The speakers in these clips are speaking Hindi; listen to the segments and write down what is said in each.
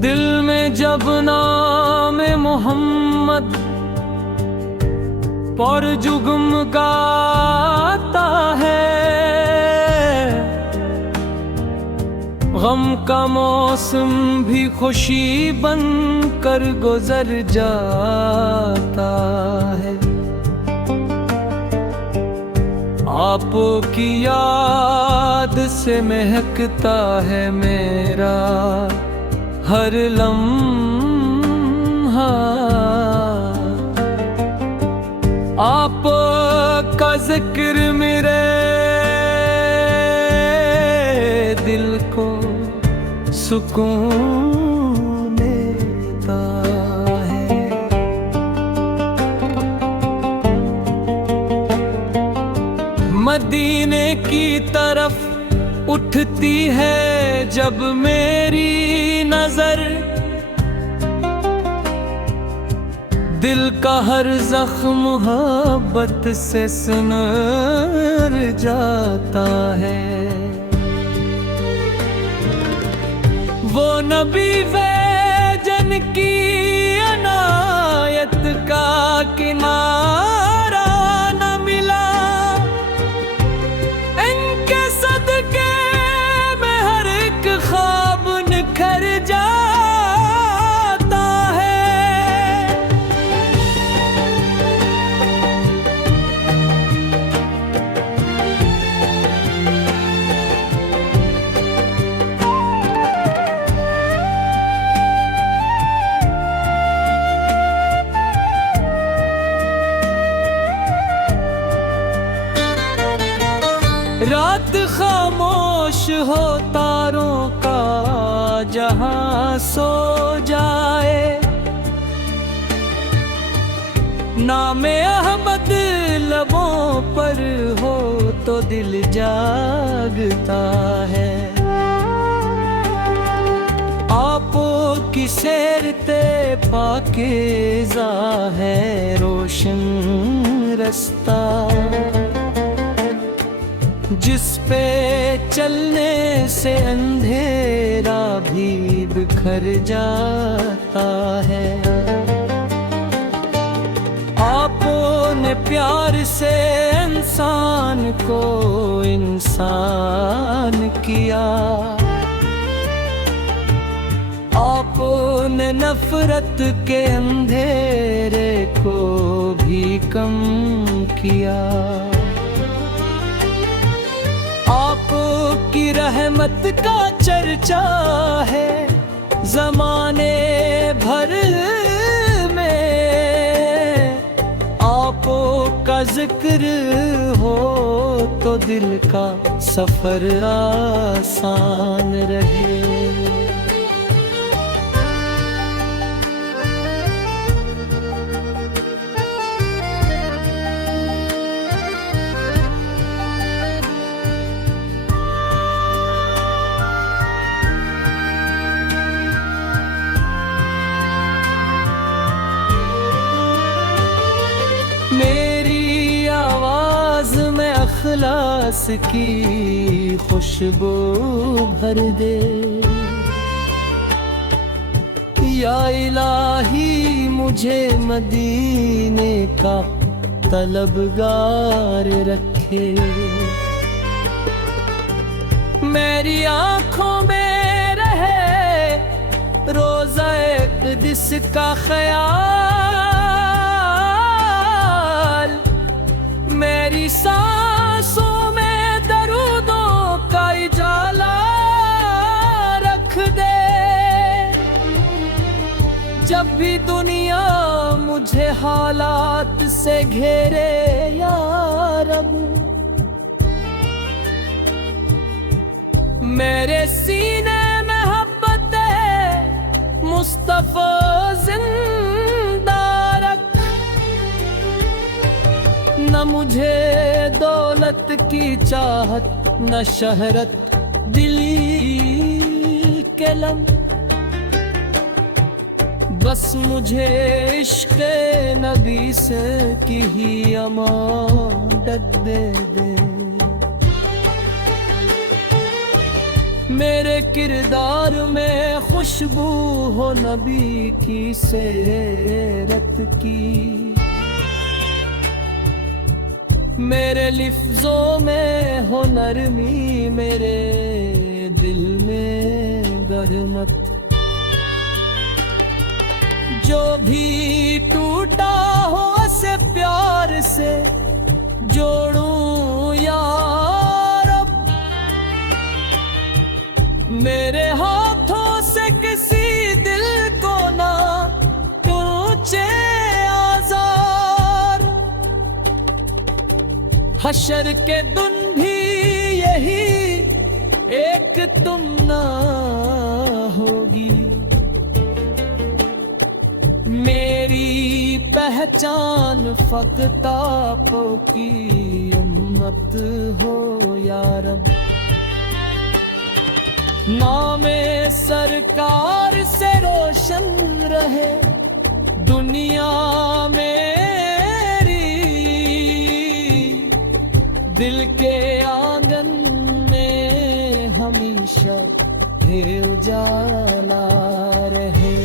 दिल में जब नाम मोहम्मद पर जुगम गाता है, गम का मौसम भी खुशी बन कर गुजर जाता है। आपकी याद से महकता है मेरा हर लम्हा, आपका जिक्र मेरे दिल को सुकून देता है। मदीने की तरफ उठती है जब मेरी नजर, दिल का हर जख्म मोहब्बत से सुनर जाता है। वो नबी वे जन की अनायत का किनारा न मिला, इनके सदके में हर एक ख्वाब निखर जाता है। रात खामोश हो तारों का जहां सो जाए, नामे अहमद लबों पर हो तो दिल जागता है। आपो की सैरते पाकीज़ा है रोशन रास्ता, जिस पे चलने से अंधेरा भी बिखर जाता है। आपने प्यार से इंसान को इंसान किया, आपने नफरत के अंधेरे को भी कम किया। आपकी रहमत का चर्चा है ज़माने भर में, आपका जिक्र हो तो दिल का सफर आसान रहे। मेरी आवाज में अखलास की खुशबू भर दे, या इलाही मुझे मदीने का तलबगार रखे। मेरी आँखों में रहे रोज़ा-ए क़ुद्स का ख़याल, मेरी सांसों में दरूदों का उजाला रख दे। जब भी दुनिया मुझे हालात से घेरे या रब, मेरे सीने में मोहब्बत मुस्तफ़ा जिंदा रख। न मुझे दौलत की चाहत, न शहरत दिल के लम, बस मुझे इश्क़ नबी से की ही अमानत दे दे। मेरे किरदार में खुशबू हो नबी की सीरत की, मेरे लिफ्ज़ों में हो नरमी, मेरे दिल में गरमत। जो भी टूटा हो उसे प्यार से जोड़ूं यार, मेरे हाथों से किसी दिल को ना पहुंचे आज़ार। हशर के दिन भी यही एक तुम ना होगी, मेरी पहचान फ़क़त आपकी उम्मत हो या रब। नामे सरकार से रोशन रहे दुनिया मेरी, दिल के आंगन में हमेशा है उजाला रहे।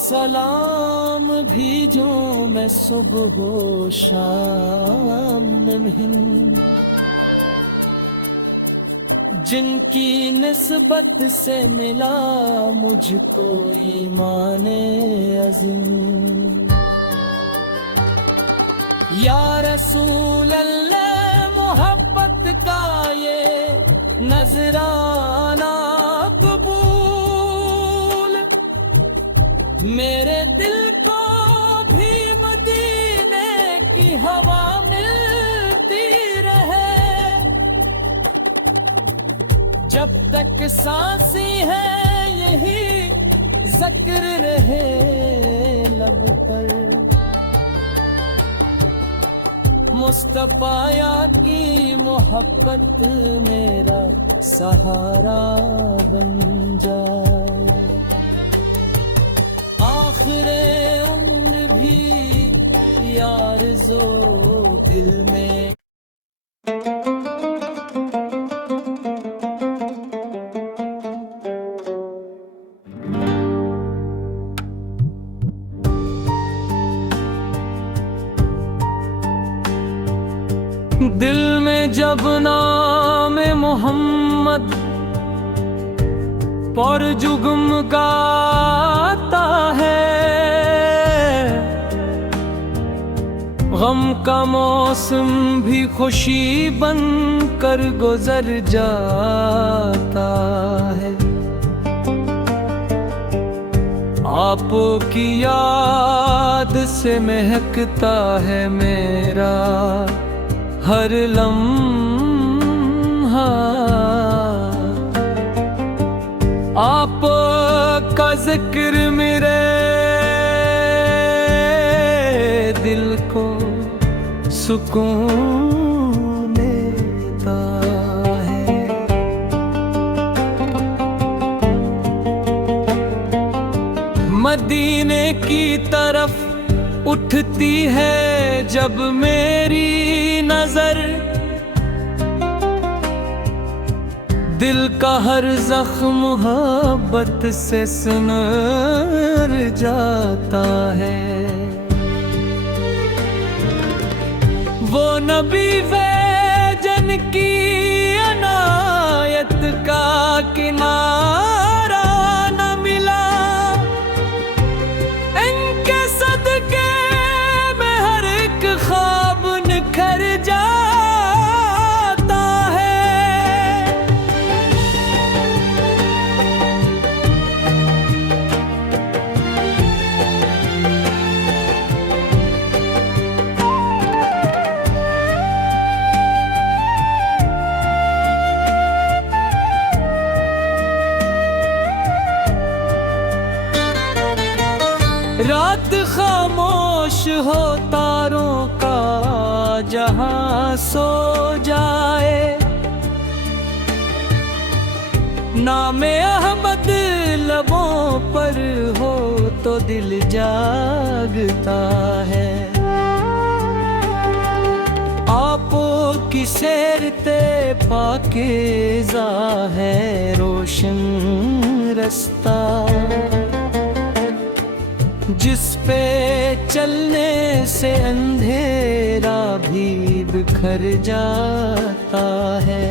सलाम भेजो मैं सुबह शाम में, जिनकी निस्बत से मिला मुझको ईमान अज़ीम। या रसूल अल्लाह मोहब्बत का ये नजराना मेरे दिल को भी मदीने की हवा मिलती रहे। जब तक सांसें हैं यही जिक्र रहे लब पर, मुस्तफा की मोहब्बत मेरा सहारा बन जाए। आखिरे उम्र भी यारज़ो दिल में। दिल में जब नाम मोहम्मद पर जुगम गाता है, गम का मौसम भी खुशी बन कर गुजर जाता है। आपकी याद से महकता है मेरा हर लम्हा, आपका जिक्र मेरे दिल को सुकून देता है। मदीने की तरफ उठती है जब मेरी नजर, दिल का हर जख्म मोहब्बत से सुनर जाता है। वो नबी वे जिनकी अनायत का किनारा न मिला, इनके सदके में हर एक ख्वाब निखर जाता है। खामोश हो तारों का जहां सो जाए, नामे अहमद लबों पर हो तो दिल जागता है। आपो की सैरते पाकीज़ा है रोशन रास्ता, जिस पे चलने से अंधेरा भी बिखर जाता है।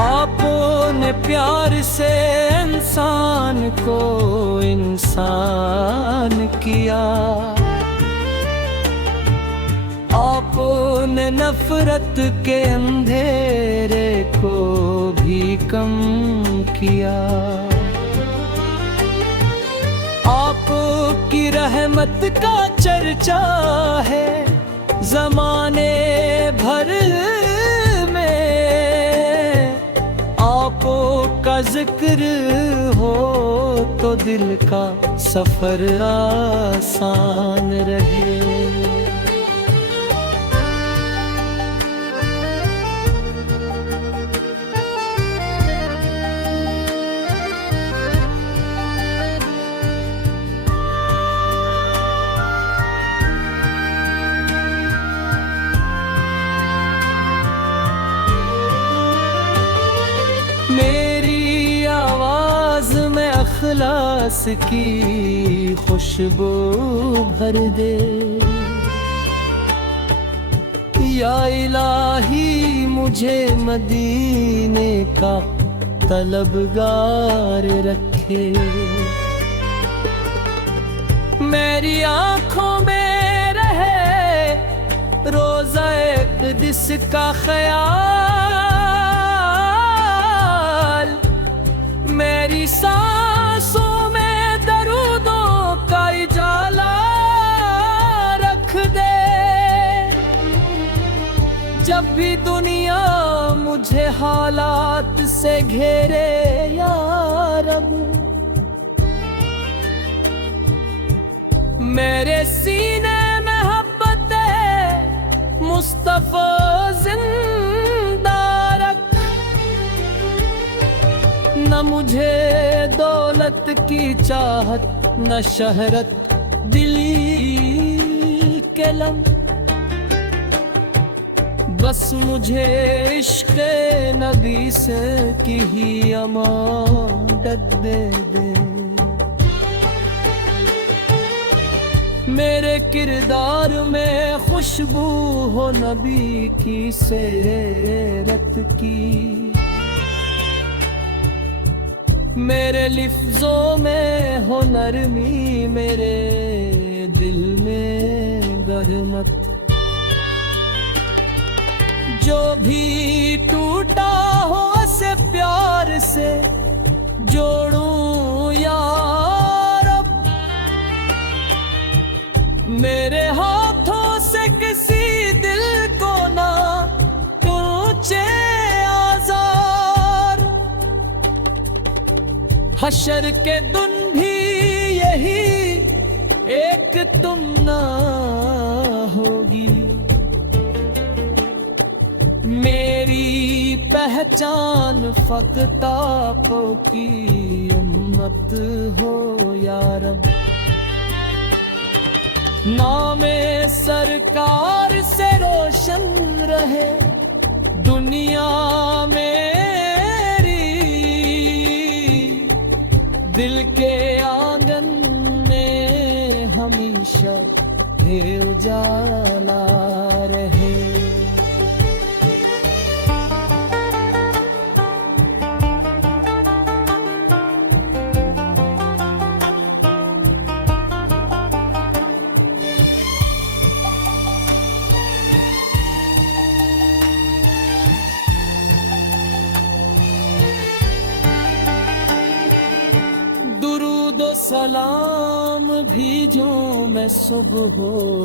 आपने प्यार से इंसान को इंसान किया, आपने नफरत के अंधेरे को भी कम किया। आपकी रहमत का चर्चा है ज़माने भर में, आपका जिक्र हो तो दिल का सफर आसान रहे। मेरी आवाज में अखलास की खुशबू भर दे, या इलाही मुझे मदीने का तलबगार रखे। मेरी आँखों में रहे रोज़ा-ए क़ुद्स का ख़याल, मेरी सांसों में दरूदों का उजाला रख दे। जब भी दुनिया मुझे हालात से घेरे या रब, मेरे सीने में मोहब्बत मुस्तफ़ा जिंदा रख। न मुझे दौलत की चाहत न शहरत दिली के लम, बस मुझे इश्क़ नबी से की ही अमानत दे दे। मेरे किरदार में खुशबू हो नबी की सीरत की, मेरे लिफ्ज़ों में हो नरमी मेरे दिल में गरमत। जो भी टूटा हो से प्यार से जोड़ूं यार, मेरे हाथों से किसी दिल को ना पहुंचे आज़ार। हशर के दिन भी यही एक तुम ना होगी, मेरी पहचान फ़क़त आपो की उम्मत हो या रब। नामे सरकार से रोशन रहे दुनिया मेरी, दिल के आंगन में हमेशा है उजाला रहे। सलाम भेजूं मैं सुबह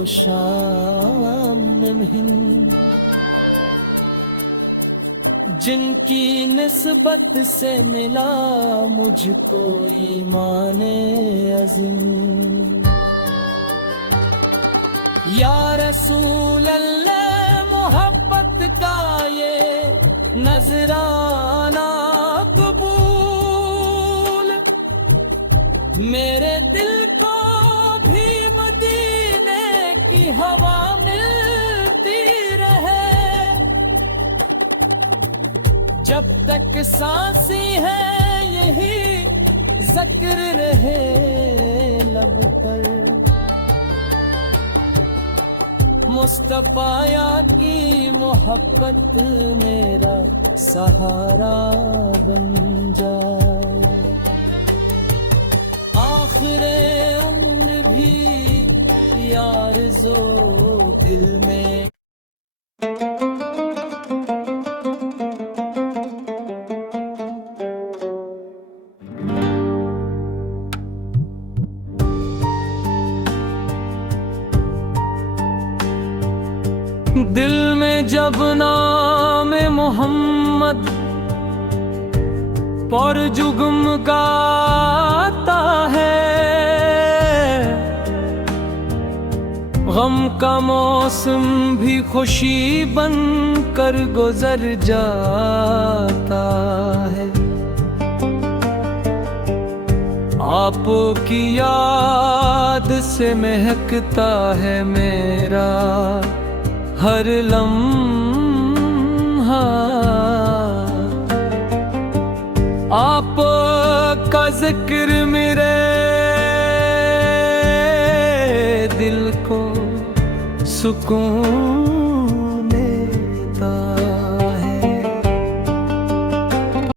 शाम में, जिनकी निस्बत से मिला मुझको ईमाने अज़ीम। या रसूल अल्लाह मोहब्बत का ये नजराना कबूल, मेरे दिल को भी मदीने की हवा मिलती रहे। जब तक सांसें हैं यही जिक्र रहे लब पर, मुस्तफाया की मोहब्बत मेरा सहारा बन जाए। आखिरे उम्र भी आरज़ो दिल में। दिल में जब नाम मोहम्मद पर जुगमगाता है, गम का मौसम भी खुशी बन कर गुजर जाता है। आपकी याद से महकता है मेरा हर लम्हा, आपका जिक्र मेरे दिल को सुकून